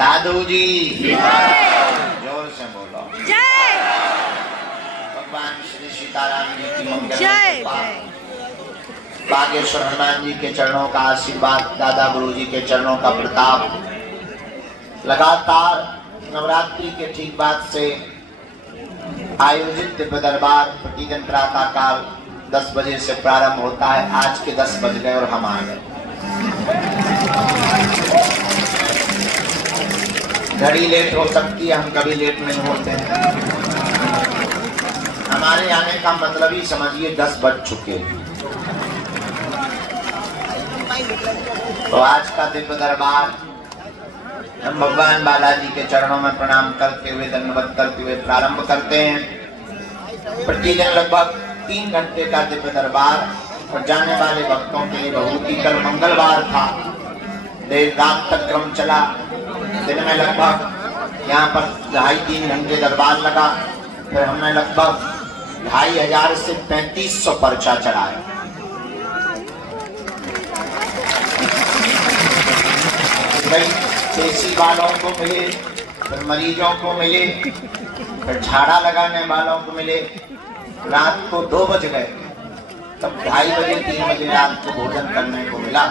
साधु जी जोर से बोलो जय। भगवान श्री सीताराम जी की मंगल जय बागेश्वर हनुमान जी के चरणों का आशीर्वाद, दादा गुरु जी के चरणों का प्रताप। लगातार नवरात्रि के ठीक बाद से आयोजित दिव्य दरबार प्रतिदिन प्रातः काल 10 बजे से प्रारंभ होता है। आज के 10 बज गए और हम आ गए। घड़ी लेट हो सकती है, हम कभी लेट नहीं होते हैं। हमारे आने का मतलब ही समझिए 10 बज चुके हैं। तो आज का दिव्य दरबार हम भगवान बालाजी के चरणों में प्रणाम करते हुए, धन्यवाद करते हुए प्रारंभ करते हैं। प्रतिदिन लगभग 3 घंटे का दिव्य दरबार और जाने वाले भक्तों के लिए बहुत ही। कल मंगलवार था, देर रात तक क्रम चला। दिन में लगभग यहाँ पर 2.5-3 घंटे दरबार लगा। फिर हमने लगभग 2500 से 3500 पर्चा चढ़ाया। देसी वालों को मिले, फिर मरीजों को मिले, फिर झाड़ा लगाने वालों को मिले। रात को 2 बज गए, तब 2:30 बजे 3 बजे रात को भोजन करने को मिला।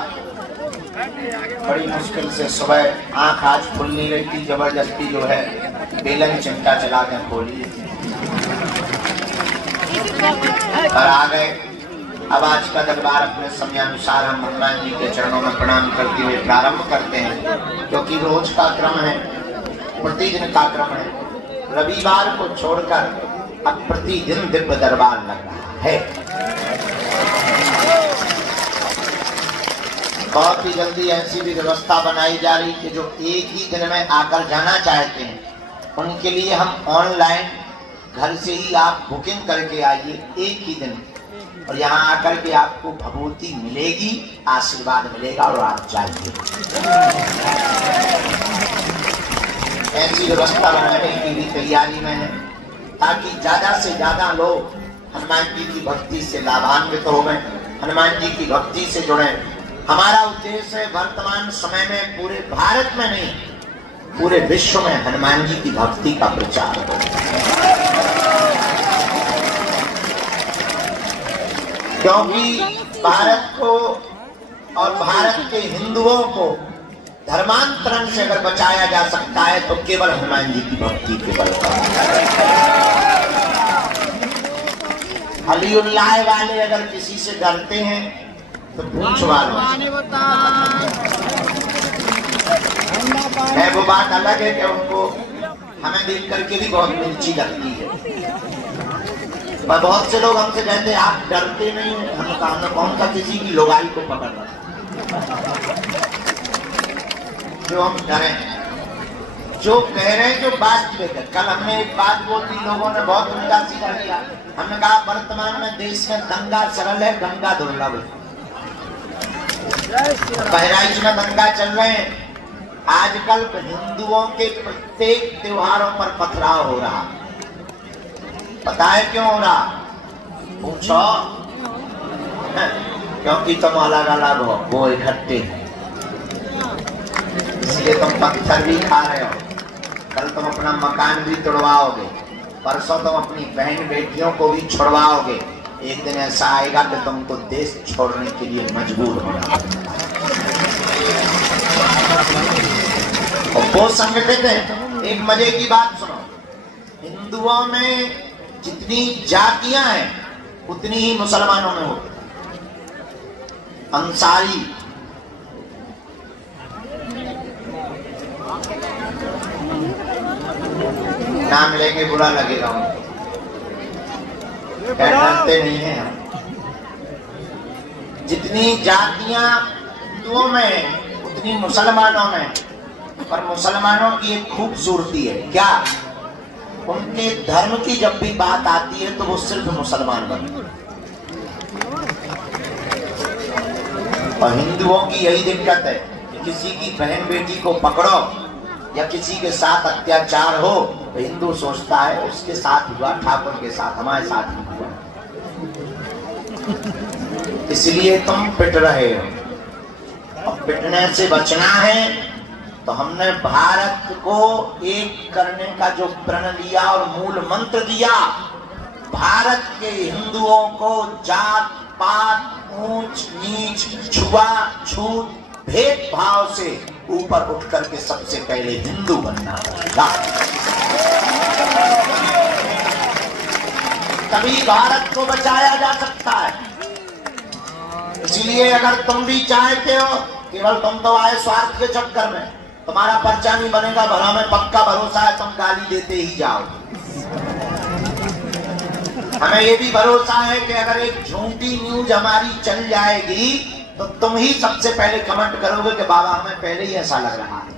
बड़ी मुश्किल से सुबह आंख आज खुल नहीं रही थी, जबरदस्ती जो है बेलन चिमटा चला के खोली और आ गए। अब आज का दरबार अपने समयानुसार हम हनुमान जी के चरणों में प्रणाम करते हुए प्रारंभ करते हैं, क्योंकि रोज का क्रम है, प्रतिदिन का क्रम है। रविवार को छोड़कर अब प्रतिदिन दिव्य दरबार लग रहा है। बहुत ही जल्दी ऐसी भी व्यवस्था बनाई जा रही कि जो एक ही दिन में आकर जाना चाहते हैं उनके लिए हम ऑनलाइन घर से ही आप बुकिंग करके आइए एक ही दिन, और यहाँ आकर के आपको भभूति मिलेगी, आशीर्वाद मिलेगा और आप जाइए। ऐसी व्यवस्था बनाने की भी तैयारी में है, ताकि ज्यादा से ज्यादा लोग हनुमान जी की भक्ति से लाभान्वित हो गए, हनुमान जी की भक्ति से जुड़े। हमारा उद्देश्य है वर्तमान समय में पूरे भारत में नहीं, पूरे विश्व में हनुमान जी की भक्ति का प्रचार हो। क्योंकि भारत को और भारत के हिंदुओं को धर्मांतरण से अगर बचाया जा सकता है तो केवल हनुमान जी की भक्ति के बल पर। अलीउल्लाह वाले अगर किसी से डरते हैं तो पूछ वालों, वो बात अलग है कि उनको हमें देख करके भी बहुत मिर्ची लगती है। पर बहुत से लोग हमसे कहते हैं आप डरते नहीं हैं। हम कहा कौन सा किसी की लोगाई को पकड़ रहा जो हम डरे, जो कह रहे हैं, जो बात लेकर। कल हमने एक बात बोली, लोगों ने बहुत उल्टा सीधा लिया। हमने कहा वर्तमान में देश में दंगा सरल है, गंगा दुर्लभ है। बहराइच में दंगा चल रहे हैं। आजकल हिंदुओं के प्रत्येक त्योहारों पर पथराव हो रहा। पता है क्यों हो रहा? पूछो। क्योंकि तुम अलग अलग हो, वो इकट्ठे हैं, इसलिए तुम पत्थर भी खा रहे हो। कल तुम अपना मकान भी तोड़वाओगे, परसों तुम अपनी बहन बेटियों को भी छुड़वाओगे। एक दिन ऐसा आएगा कि तुमको देश छोड़ने के लिए मजबूर होना। और वो संगठित है। एक मजे की बात सुनो, हिंदुओं में जितनी जातियां हैं उतनी ही मुसलमानों में होती। अंसारी, नाम लेंगे बुरा लगेगा, डरते नहीं है हम। जितनी जातियां हिंदुओं में उतनी मुसलमानों में। पर मुसलमानों की एक खूबसूरती है, क्या? उनके धर्म की जब भी बात आती है तो वो सिर्फ मुसलमान बनते हैं। और हिंदुओं की यही दिक्कत है कि किसी की बहन बेटी को पकड़ो या किसी के साथ अत्याचार हो तो हिंदू सोचता है उसके साथ हुआ, ठाकुर के साथ, हमारे साथ ही हुआ, इसलिए तुम पिट रहे हो। और पिटने से बचना है तो हमने भारत को एक करने का जो प्रण लिया और मूल मंत्र दिया, भारत के हिंदुओं को जात पात ऊंच नीच छुआ छूत भेदभाव से ऊपर उठ करके सबसे पहले हिंदू बनना होगा, तभी भारत को बचाया जा सकता है। इसलिए अगर तुम भी चाहते हो, केवल तुम तो आए स्वार्थ के चक्कर में, तुम्हारा पर्चा नहीं बनेगा, भला में पक्का भरोसा है तुम गाली देते ही जाओ। हमें ये भी भरोसा है कि अगर एक झूठी न्यूज हमारी चल जाएगी तो तुम ही सबसे पहले कमेंट करोगे कि बाबा हमें पहले ही ऐसा लग रहा है।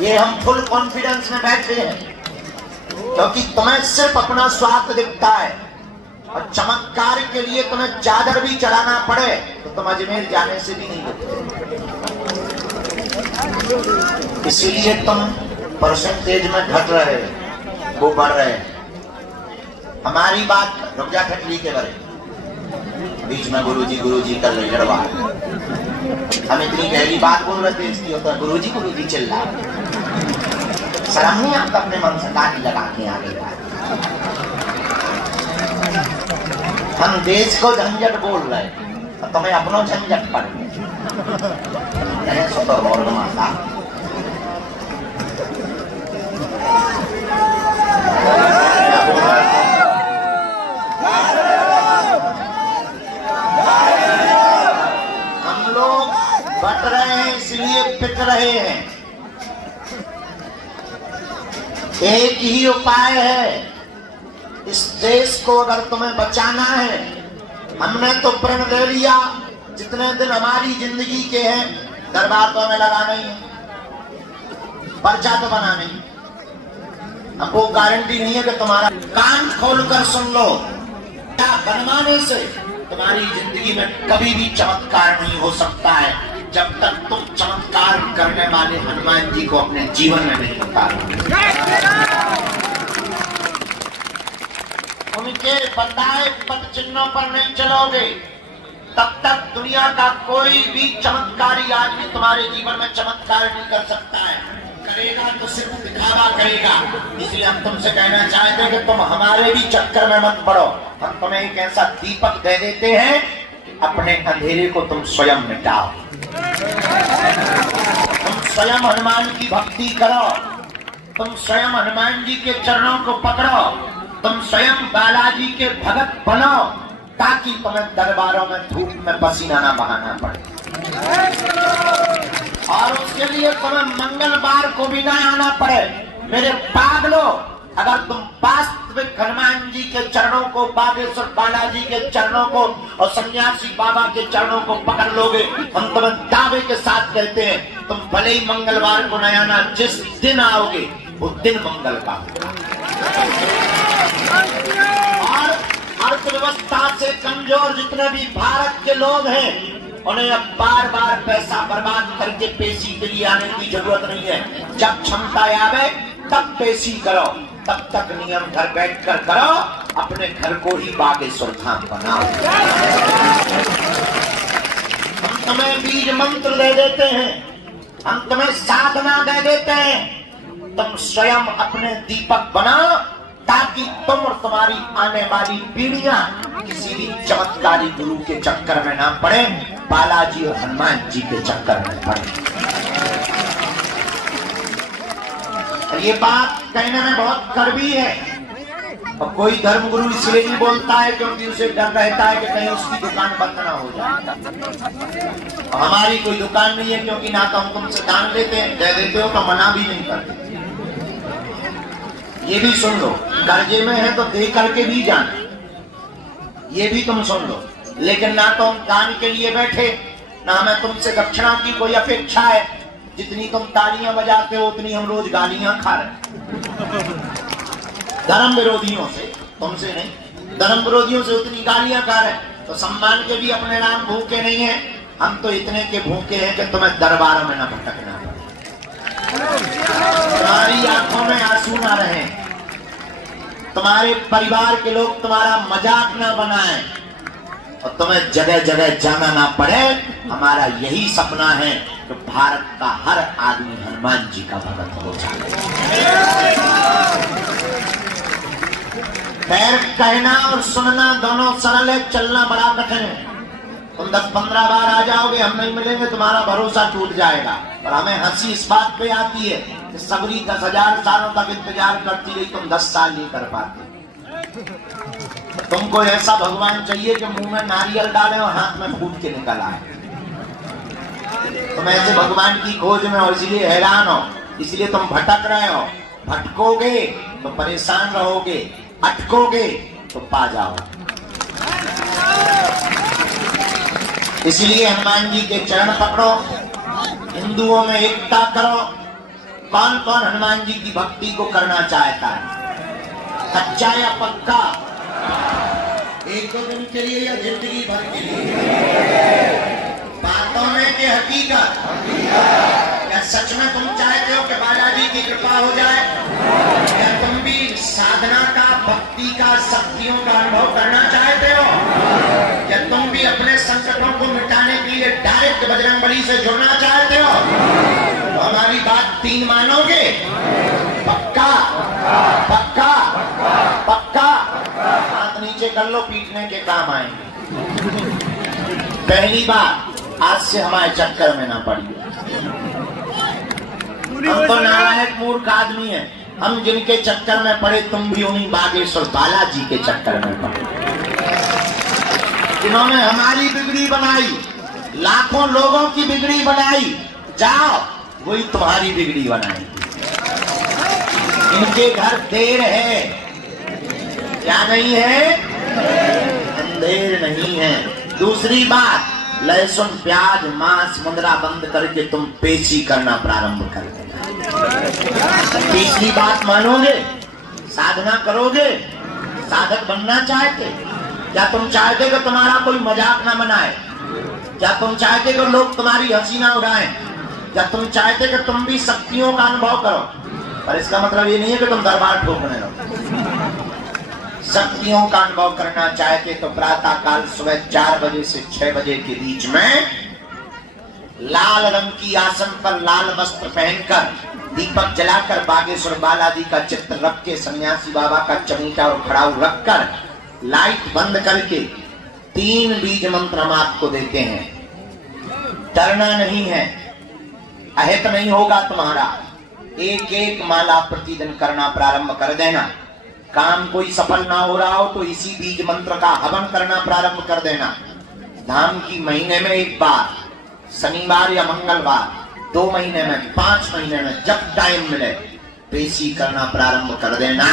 ये हम फुल कॉन्फिडेंस में बैठे हैं, क्योंकि तुम्हें सिर्फ अपना स्वार्थ दिखता है और चमत्कार के लिए तुम्हें चादर भी चढ़ाना पड़े तो तुम अजमेर जाने से भी नहीं दिखते। इसीलिए तुम परसेंटेज में घट रहे, वो बढ़ रहे। हमारी बात रुक जा ठटली के बारे, बीच में गुरुजी कर रही लड़वा। हम इतनी गहरी बात बोल रहे थे, इसकी होता गुरुजी चिल्ला। शर्म नहीं आता अपने मन से ताली लगा के आगे बात। हम देश को झंझट बोल रहे हैं, तुम्हें अपनो झंझट पड़ गए। माता हम लोग बट रहे हैं, इसलिए पिट रहे हैं। एक ही उपाय है, इस देश को अगर तुम्हें बचाना है, हमने तो प्रण ले लिया, जितने दिन हमारी जिंदगी के हैं दरबार तो हमें लगा नहीं है, पर्चा तो बना नहीं। अब वो गारंटी नहीं है कि तुम्हारा कान खोलकर सुन लो, क्या बनवाने से तुम्हारी जिंदगी में कभी भी चमत्कार नहीं हो सकता है जब तक तुम चमत्कार करने वाले हनुमान जी को अपने जीवन में नहीं उतारोगे। उनके बताए पद चिन्हों पर नहीं चलोगे, तब तक दुनिया का कोई भी चमत्कारी आदमी तुम्हारे जीवन में चमत्कार नहीं कर सकता है। करेगा तो सिर्फ दिखावा करेगा। इसलिए हम तुमसे कहना चाहते हैं कि तुम हमारे भी चक्कर में मत पड़ो। हम तुम्हें एक ऐसा दीपक दे देते हैं, अपने अंधेरे को तुम स्वयं मिटाओ। तुम स्वयं हनुमान की भक्ति करो, तुम स्वयं हनुमान जी के चरणों को पकड़ो, तुम स्वयं बालाजी के भगत बनो, ताकि तुम्हें दरबारों में धूप में पसीना ना बहाना पड़े। और उसके लिए तुम्हें मंगलवार को भी ना आना पड़े। मेरे पागलो, अगर तुम वास्तविक हनुमान जी के चरणों को, बागेश्वर बालाजी के चरणों को और सन्यासी बाबा के चरणों को पकड़ लोगे, हम तुम्हें दावे के साथ कहते हैं, तुम भले ही मंगलवार को न आना, जिस दिन आओगे वो दिन मंगल का होगा। और अर्थव्यवस्था से कमजोर जितने भी भारत के लोग हैं, उन्हें अब बार बार पैसा बर्बाद करके पेशी के लिए आने की जरूरत नहीं है। जब क्षमता आवे तब पेशी करो, तब तक नियम घर बैठकर करो, अपने घर को ही बागेश्वर धाम बनाओ। हम तुम्हें बीज मंत्र दे देते हैं, हम तुम्हें साधना दे देते हैं, तुम स्वयं अपने दीपक बनाओ, ताकि तुम और तुम्हारी आने वाली पीढ़ियां किसी भी चमत्कारी गुरु के चक्कर में ना पड़े, बालाजी और हनुमान जी के चक्कर में पड़े। ये बात कहने में बहुत कड़वी है, और कोई धर्मगुरु इसलिए नहीं बोलता है क्योंकि उसे डर रहता है कि कहीं उसकी दुकान बंद ना हो जाए। और हमारी कोई दुकान नहीं है, क्योंकि ना तो हम तुमसे दान लेते हैं, दे देते हो तो मना भी नहीं करते। ये भी सुन लो, कर्जे में है तो दे करके भी जाना, ये भी तुम सुन लो। लेकिन ना तो हम दान के लिए बैठे, ना हमें तुमसे दक्षिणा की कोई अपेक्षा है। जितनी तुम तालियां बजाते हो उतनी हम रोज गालियां खा रहे, धर्म विरोधियों से, तुमसे नहीं, धर्म विरोधियों से उतनी गालियां खा रहे। तो सम्मान के भी अपने नाम भूखे नहीं है, हम तो इतने के भूखे हैं कि तुम्हें दरबारों में न भटकना पड़े, तुम्हारी आंखों में आंसू ना रहे, तुम्हारे परिवार के लोग तुम्हारा मजाक ना बनाएं, और तुम्हें जगह जगह जाना ना पड़े। हमारा यही सपना है कि भारत का हर आदमी हनुमान जी का भक्त हो जाए। पैर कहना और सुनना दोनों सरल है, चलना बड़ा कठिन है। तुम 10-15 बार आ जाओगे, हम नहीं मिलेंगे, तुम्हारा भरोसा टूट जाएगा। और हमें हंसी इस बात पे आती है कि सबरी 10,000 सालों तक इंतजार करती रही, तुम 10 साल नहीं कर पाते। तुमको ऐसा भगवान चाहिए कि मुंह में नारियल डाले और हाथ में फूट के निकल आए। तुम ऐसे भगवान की खोज में हो, इसलिए हैरान हो, इसलिए तुम भटक रहे हो। भटकोगे तो परेशान रहोगे, अटकोगे तो पा जाओ। इसलिए हनुमान जी के चरण पकड़ो, हिंदुओं में एकता करो। कौन कौन हनुमान जी की भक्ति को करना चाहता है? कच्चा या पक्का? एक दो दिन के लिए या जिंदगी भर के लिए? बातों में कि हकीकत? या सच में तुम चाहते हो कि बालाजी की कृपा हो जाए? या तुम भी साधना का, भक्ति का, शक्तियों का अनुभव करना चाहते हो? या तुम भी अपने संकटों को मिटाने के लिए डायरेक्ट बजरंगबली से जुड़ना चाहते हो? तो हमारी बात 3 मानोगे? पक्का? पक्का? पक्का? हाथ नीचे कर लो, पीटने के काम आएंगे। पहली बात, आज से हमारे चक्कर में ना पड़िए। हम तो नालायक मूर्ख आदमी हैं, हम जिनके चक्कर में पड़े तुम भी उन्हीं बागेश्वर बालाजी के चक्कर में पड़े, जिन्होंने हमारी बिगड़ी बनाई, लाखों लोगों की बिगड़ी बनाई। जाओ, वही तुम्हारी बिगड़ी बनाई। इनके घर देर है, क्या नहीं है? अंधेर नहीं है। दूसरी बात, लहसुन, प्याज, मांस, मुंदरा बंद करके तुम पेशी करना प्रारंभ कर देना। तीसरी बात मानोगे? साधना करोगे? साधक बनना चाहते? क्या तुम चाहते कि तुम्हारा कोई मजाक ना बनाए? क्या तुम चाहते कि लोग तुम्हारी हंसी ना उड़ाएं? क्या तुम चाहते कि तुम भी शक्तियों का अनुभव करो? पर इसका मतलब ये नहीं है कि तुम दरबार ठोकने लगो। शक्तियों का अनुभव करना चाहते तो प्रातः काल सुबह 4 बजे से 6 बजे के बीच में लाल रंग की आसन पर लाल वस्त्र पहनकर, दीपक जलाकर, बागेश्वर बालाजी का चित्र रख के, सन्यासी बाबा का चमीटा और खड़ाऊ रखकर, लाइट बंद करके 3 बीज मंत्र हम आपको देते हैं। डरना नहीं है, अहित नहीं होगा तुम्हारा। एक माला प्रतिदिन करना प्रारंभ कर देना। काम कोई सफल ना हो रहा हो तो इसी बीज मंत्र का हवन करना प्रारंभ कर देना। धाम की महीने में 1 बार, शनिवार या मंगलवार, 2 महीने में, 5 महीने में, जब टाइम मिले पेशी करना प्रारंभ कर देना।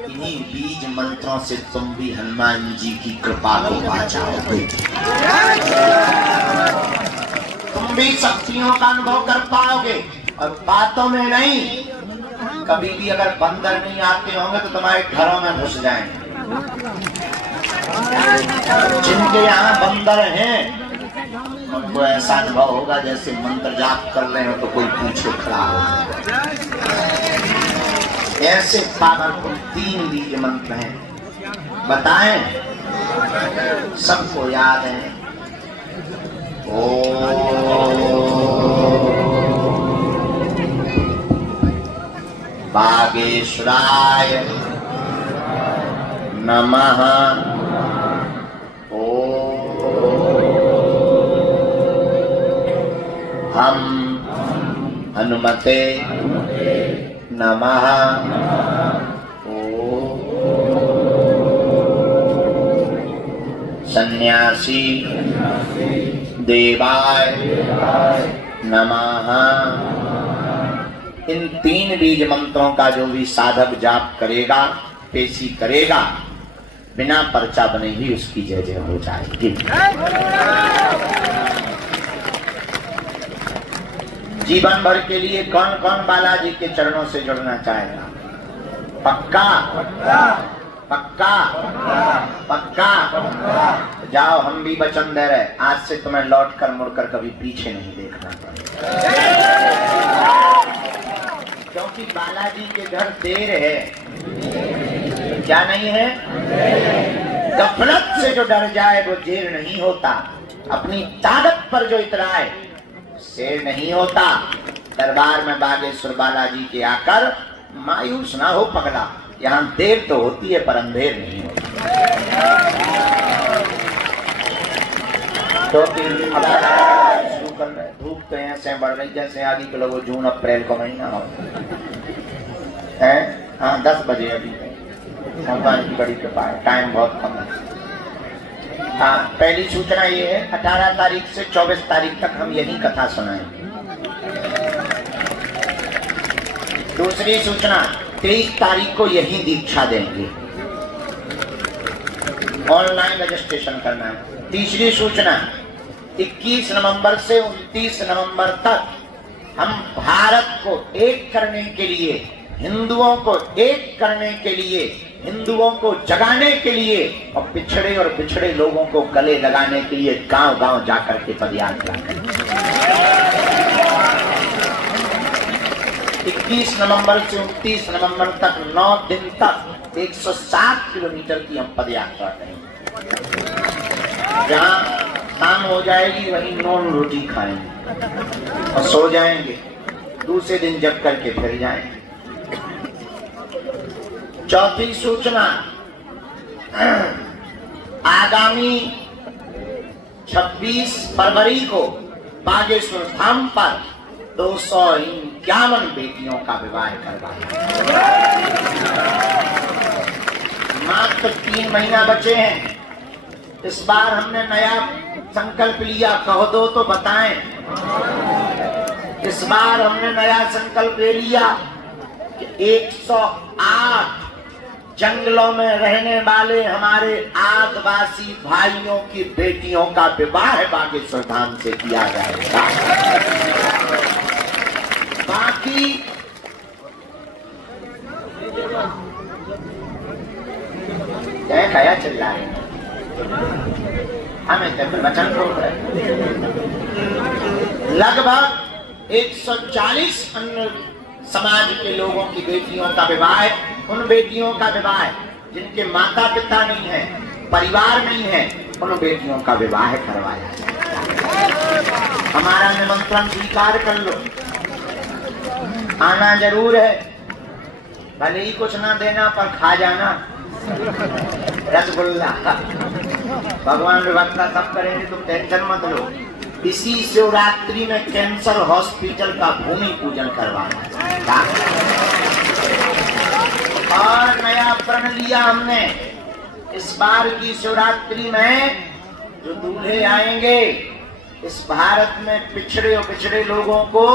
इन्हीं बीज मंत्रों से तुम भी हनुमान जी की कृपा को पा जाओगे। तुम भी शक्तियों का अनुभव कर पाओगे और बातों में नहीं। कभी भी अगर बंदर नहीं आते होंगे तो तुम्हारे घरों में घुस जाएंगे। जिनके यहाँ बंदर हैं उनको ऐसा अनुभव होगा जैसे मंत्र जाप कर रहे हो तो कोई पीछे खड़ा हो। ऐसे पावरफुल 3 बीज मंत्र हैं, बताएं? सबको याद है? बागेश्वराय नमः। हम हनुमते नमः। सन्यासी देवाय नमः। इन 3 बीज मंत्रों का जो भी साधक जाप करेगा, पेशी करेगा, बिना पर्चा बने ही उसकी जय जय हो जाएगी। जीवन भर के लिए कौन कौन बालाजी के चरणों से जुड़ना चाहेगा? पक्का? पक्का? पक्का? जाओ, हम भी वचन दे रहे, आज से तुम्हें लौट कर मुड़कर कभी पीछे नहीं देखना पड़ेगा, क्योंकि बालाजी के घर देर है। क्या नहीं है? गफलत से जो डर जाए वो जेर नहीं होता, अपनी ताकत पर जो इतराए शेर नहीं होता। दरबार में बागेश्वर बालाजी के आकर मायूस ना हो पगला, यहाँ देर तो होती है पर अंधेर नहीं होती। तो फिर शुरू कर रहे, धूप तो ऐसे बढ़ रही जैसे आगे के लोगों जून अप्रैल का महीना हो है। हाँ 10 बजे अभी भगवान की बड़ी कृपा है, टाइम बहुत कम है। हाँ पहली सूचना ये है 18 तारीख से 24 तारीख तक हम यही कथा सुनाएंगे। दूसरी सूचना 23 तारीख को यही दीक्षा देंगे, ऑनलाइन रजिस्ट्रेशन करना है। तीसरी सूचना 21 नवंबर से 29 नवंबर तक हम भारत को एक करने के लिए, हिंदुओं को एक करने के लिए, हिंदुओं को जगाने के लिए और पिछड़े लोगों को गले लगाने के लिए गांव-गांव जाकर के पदयात्रा करें। 21 नवंबर से 29 नवंबर तक 9 दिन तक 107 किलोमीटर की हम पदयात्रा करेंगे। जहाँ शाम हो जाएगी वहीं नॉन रोटी खाएंगे और सो जाएंगे, दूसरे दिन जग करके फिर जाएंगे। चौथी सूचना आगामी 26 फरवरी को बागेश्वर धाम पर 251 बेटियों का विवाह करवाया। मात्र 3 महीना बचे हैं। इस बार हमने नया संकल्प लिया, कहो दो तो बताएं। इस बार हमने नया संकल्प ले लिया कि 108 जंगलों में रहने वाले हमारे आदिवासी भाइयों की बेटियों का विवाह बागेश्वर धाम से किया जाएगा। बाकी क्या खाया चल रहा है, हमें तो वचन बोल रहे। लगभग 140 अन्य समाज के लोगों की बेटियों का विवाह है। उन बेटियों का विवाह जिनके माता पिता नहीं है, परिवार नहीं है, उन बेटियों का विवाह करवाया। हमारा निमंत्रण स्वीकार कर लो, आना जरूर है। भले ही कुछ ना देना पर खा जाना रसगुल्ला। भगवान विभक्ता सब करेंगे, तुम टेंशन मत लो। इसी शिवरात्रि में कैंसर हॉस्पिटल का भूमि पूजन करवाना और नया प्रण लिया हमने। इस बार की शिवरात्रि में जो दूल्हे आएंगे, इस भारत में पिछड़े लोगों को,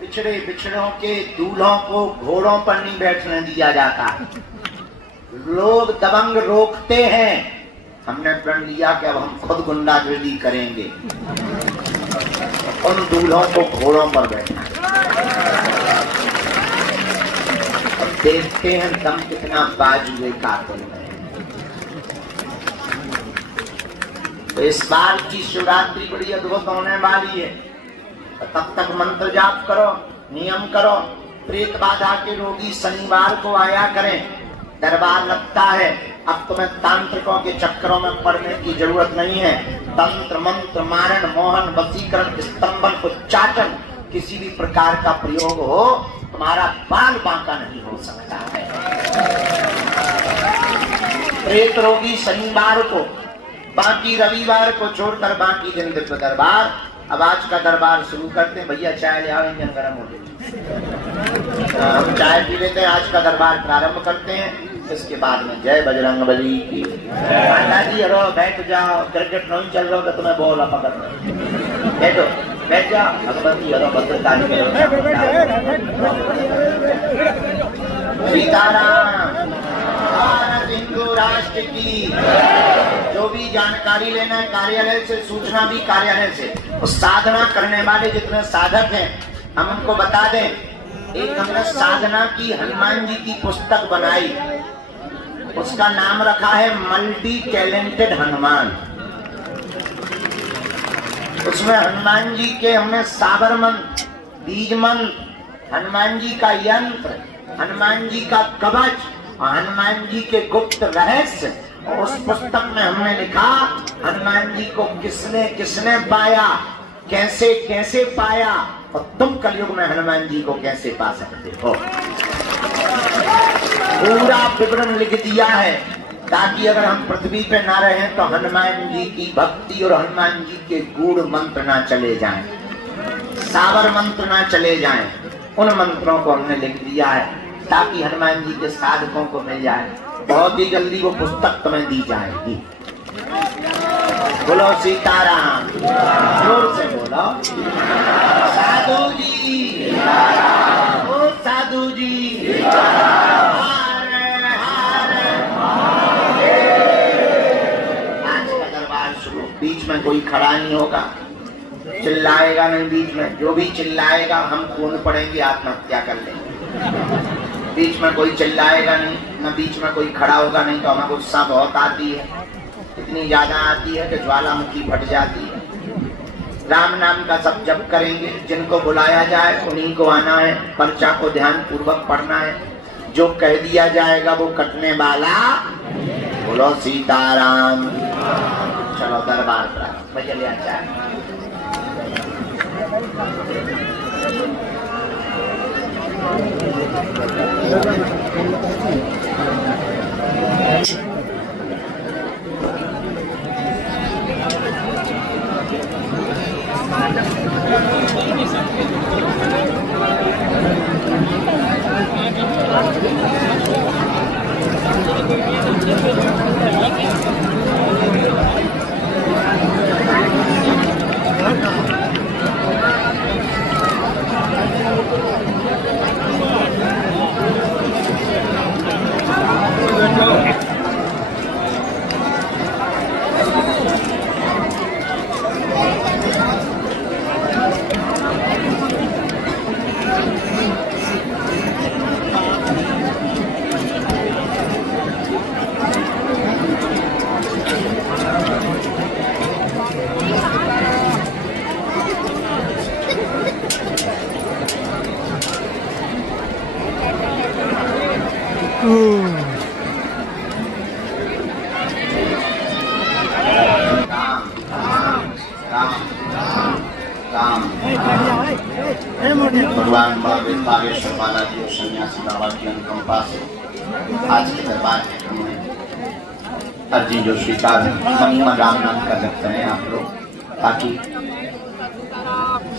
पिछड़ों के दूल्हों को घोड़ों पर नहीं बैठने दिया जाता। लोग दबंग रोकते हैं, हमने प्रण लिया कि अब हम खुद गुंडागर्दी करेंगे, उन दूल्हों को घोड़ों पर बैठना। अब देखते हैं दम कितना बाजुए कातिल है। तो इस बार की शिवरात्रि बड़ी अद्भुत होने वाली है। तो तब तक मंत्र जाप करो, नियम करो। प्रेत बाधा के रोगी शनिवार को आया करें, दरबार लगता है। अब तुम्हें तांत्रिकों के चक्करों में पड़ने की जरूरत नहीं है। तंत्र मंत्र मारण मोहन वशीकरण स्तंभन उच्चाटन किसी भी प्रकार का प्रयोग हो, तुम्हारा बाल बांका नहीं हो सकता है। प्रेत रोगी शनिवार को, बाकी रविवार को छोड़कर बाकी दिन दिव्य दरबार। अब आज का दरबार शुरू करते हैं। भैया चाय ले आओ, इंजन गर्म हो गई। हम चाय पी लेते हैं, आज का दरबार प्रारंभ करते हैं। इसके बाद में जय बजरंगबली की। माता जी हरो बैठ जाओ, क्रिकेट नहीं चल रहा तो तुम्हें बॉल पकड़ बैठो, बैठ जाओ। भगवती हरो भद्रकाली सीताराम। भारत हिंदू राष्ट्र की। जो भी जानकारी लेना है कार्यालय से, सूचना भी कार्यालय से। उस साधना करने वाले जितने साधक हैं हम उनको बता दें। एक हमने साधना की हनुमान जी की पुस्तक बनाई, उसका नाम रखा है मल्टी टैलेंटेड हनुमान। उसमें हनुमान जी के हमने साबर मंत्र, बीज मंत्र, हनुमान जी का यंत्र, हनुमान जी का कवच और हनुमान जी के गुप्त रहस्य और उस पुस्तक में हमने लिखा हनुमान जी को किसने किसने पाया, कैसे कैसे पाया, और तुम कलयुग में हनुमान जी को कैसे पा सकते हो। पूरा विवरण लिख दिया है ताकि अगर हम पृथ्वी पे ना रहें तो हनुमान जी की भक्ति और हनुमान जी के गूढ़ मंत्र ना चले जाएं, सावर मंत्र ना चले जाएं। उन मंत्रों को हमने लिख दिया है ताकि हनुमान जी के साधकों को मिल जाए। बहुत ही जल्दी वो पुस्तक तुम्हें दी जाएगी। बोलो सीताराम, जोर से बोलो। साधु जी, ओ साधु जी, आज का दरबार शुरू। बीच में कोई खड़ा नहीं होगा, चिल्लाएगा नहीं बीच में। जो भी चिल्लाएगा हम खून पड़ेंगे, आत्महत्या कर लेंगे। बीच में कोई चिल्लाएगा नहीं, न बीच में कोई खड़ा होगा नहीं तो हमें गुस्सा बहुत आती है, इतनी ज्यादा आती है कि ज्वालामुखी फट जाती है। राम नाम का सब जप करेंगे, जिनको बुलाया जाए उन्हीं को आना है, पर्चा को ध्यान पूर्वक पढ़ना है। जो कह दिया जाएगा वो कटने वाला। बोलो सीताराम। चलो दरबार पर भैया ले जाए। भगवान बागेश्वर बालाजी और सन्यासी बाबा की अनुकंपा से आज के दरबार में अर्जी जो स्वीकार महिमा राम नाम का जप करें आप लोग, ताकि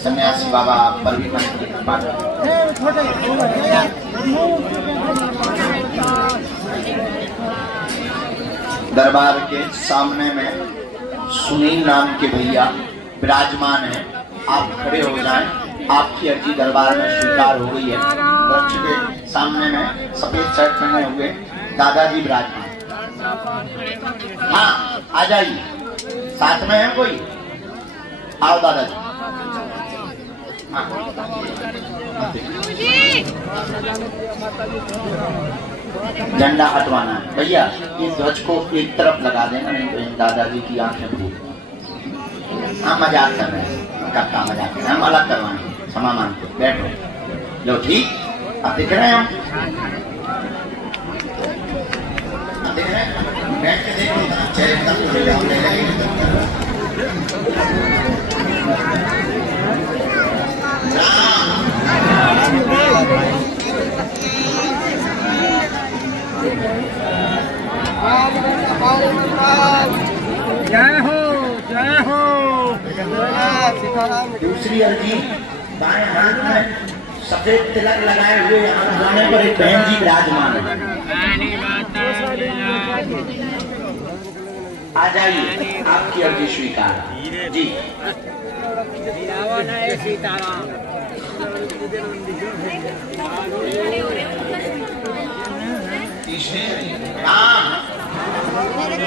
सन्यासी बाबा पर भी मन की कृपा दरबार के सामने में सुनील नाम के भैया विराजमान हैं। आप खड़े हो जाएं, आपकी अर्जी दरबार में स्वीकार हो गई है। वृक्ष के सामने में सफेद शर्ट पहने हुए दादाजी विराजमान। हाँ आ जाइए, साथ में है कोई? आओ दादाजी। हाँ। झंडा हटवाना है भैया, इस ध्वज को एक तरफ लगा देना, नहीं तो इन दादाजी की आंखें भूल। हाँ मजाक कर रहे हैं, कक्का मजाक कर रहे हैं, हम अलग करवाएंगे, क्षमा मांगते। बैठो लो, ठीक आप दिख रहे हैं? हम दिख रहे हैं? बैठ के देखो, जय हो जय हो। दूसरी अर्जी, बाएं हाथ में सफेद तिलक लगाए हुए यहाँ जाने पर एक बहन जी विराजमान आ जाइए, आपकी अर्जी स्वीकार जी। सीताराम।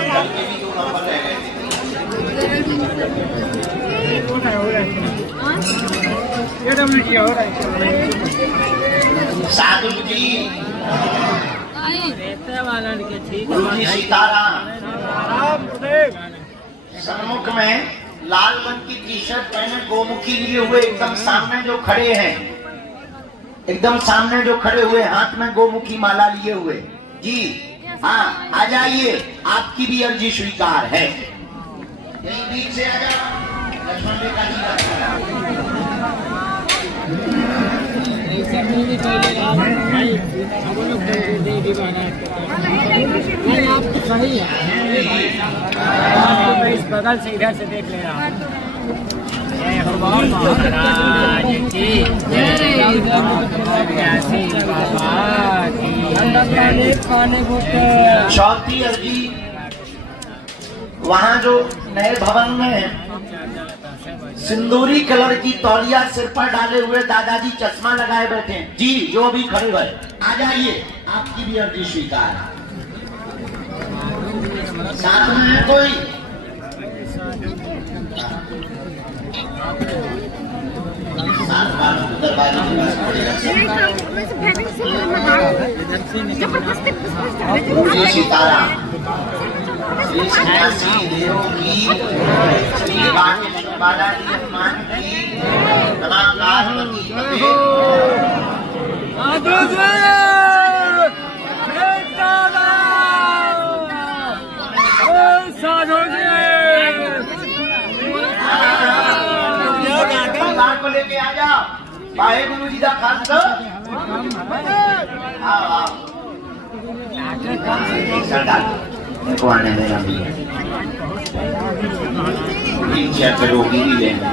राम के भी 2 नंबर रह गए थे। साधु जी, गुरु जी सीताराम। सन्मुख में लाल रंग की टी शर्ट पहने गोमुखी लिए हुए एकदम सामने जो खड़े हैं, एकदम सामने जो खड़े हुए हाथ में गोमुखी माला लिए हुए जी, हाँ आ जाइए, आपकी भी अर्जी स्वीकार है। यही बीच से आ जाओ, लक्ष्मण रेखा जी आप तो सही है, आपको मैं इस बगल से इधर से देख ले रहा हूँ। जय हो महाराज की जय, बाबा की चौथी अर्जी, वहाँ जो नए भवन में सिंदूरी कलर की तौलिया सिर पर डाले हुए दादाजी चश्मा लगाए बैठे हैं जी, जो अभी खड़े हुए, आ जाइए, आपकी भी अर्जी स्वीकार है। साथ में है कोई? श्री सीताराम, श्री सन्यासी देव की, श्री बालाजी हनुमान की, नमः को लेके आ जाओ, बाहे गुरु जी का खास को आने देना भी है, रोगी भी लेना।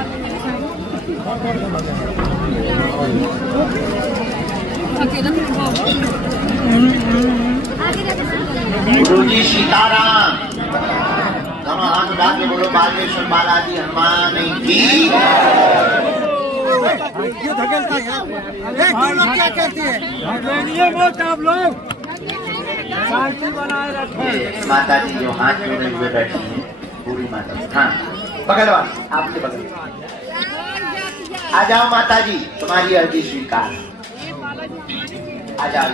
गुरु जी सीताराम, दोनों हाथ उठा के बोलो बागेश्वर बालाजी हनुमान की। ये धकेलता है, तुम लोग क्या कहती है? मत आप लोग शांति बनाए रखें। माता जी जो हाथ जोड़े हुए बैठी हैं, पूरी माता, हाँ बगल वाली, आपके बगल आ जाओ माता जी, तुम्हारी अर्जी स्वीकार, आ जाओ।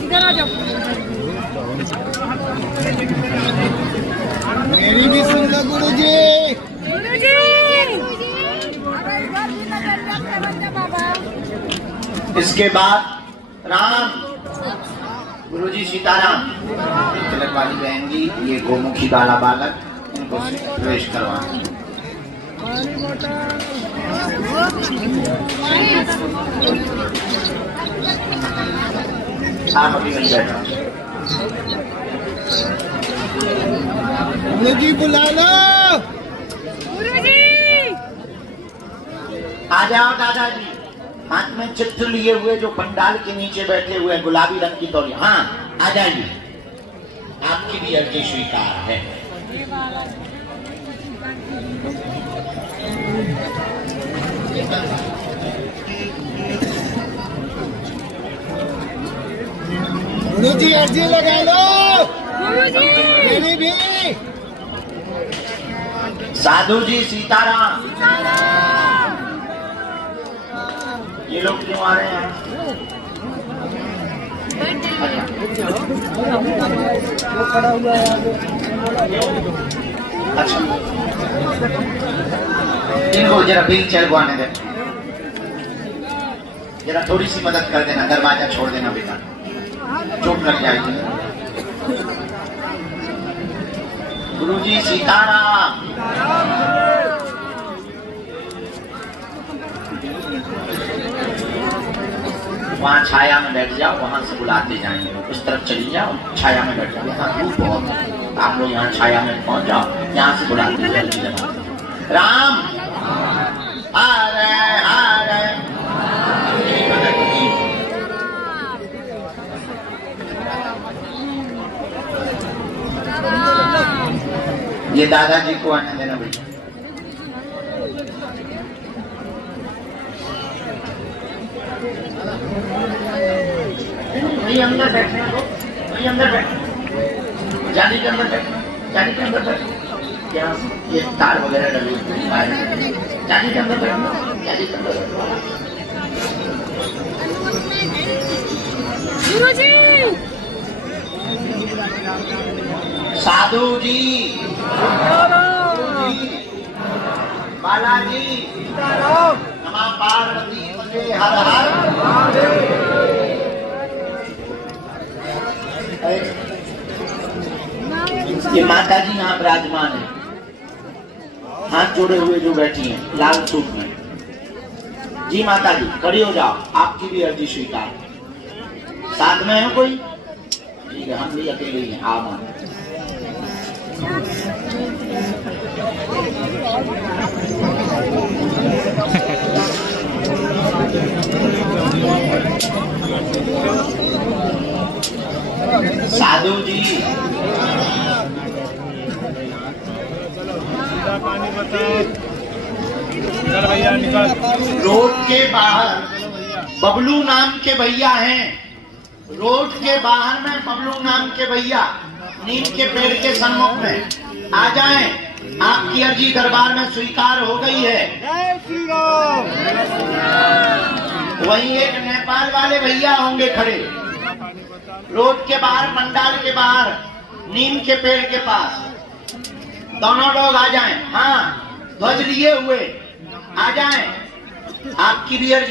इधर आ जाओ, मेरी भी सुन लो गुरु जी। इसके बाद राम, गुरु जी सीताराम, तिलक वाली बहन जी, ये गोमुखी वाला बालक, इनको प्रवेश करवाना। आप अभी नहीं बैठो, गुरु जी बुला लो। आ जाओ दादाजी, हाथ में चित्र लिए हुए जो पंडाल के नीचे बैठे हुए हैं, गुलाबी रंग की तौलिया, हाँ आ जाइए, आपकी भी अर्जी स्वीकार है। गुरु जी अर्जी लगा लो। मेरी भी। साधु जी सीताराम, ये लोग क्यों आ रहे हैं? अच्छा, इनको जरा व्हील चेयर को आने दे, जरा थोड़ी सी मदद कर देना, दरवाजा छोड़ देना बेटा, चोट लग जाएगी। गुरुजी सीताराम, वहाँ छाया में बैठ जाओ, वहाँ से बुलाते जाएंगे, उस तरफ चली जाओ, छाया में बैठ जाओ, यहाँ धूप बहुत, आप लोग यहाँ छाया में पहुँच जाओ, यहाँ से बुलाते जाओ। राम आ रहे, आ रहे। ये दादाजी को आने देना भैया। वही अंदर बैठने को, वही अंदर बैठने, जाली के अंदर बैठना, जाली के अंदर बैठना, यहाँ ये तार वगैरह डले हुए, जाली के अंदर बैठना, जाली के अंदर बैठना। गुरुजी, साधु जी, बालाजी, नमः पार्वती नमस्ते। हर हर ये माता जी यहाँ विराजमान है, हाथ जोड़े हुए जो बैठी हैं लाल सूट में। जी माता जी खड़ी हो जाओ, आपकी भी अर्जी स्वीकार। साथ में है कोई? ठीक है, हम भी अकेले ही हैं। हाँ मां साधु जी रोड के बाहर बबलू नाम के भैया हैं, रोड के बाहर में बबलू नाम के भैया नीम के पेड़ के सम्मुख में आ जाएं। आपकी अर्जी दरबार में स्वीकार हो गई है। वहीं एक नेपाल वाले भैया होंगे खड़े रोड के बाहर, पंडाल के बाहर, नीम के पेड़ के पास। दोनों लोग आ जाएं। हाँ, ध्वज लिए हुए आ जाएं। आपकी भी अर्जी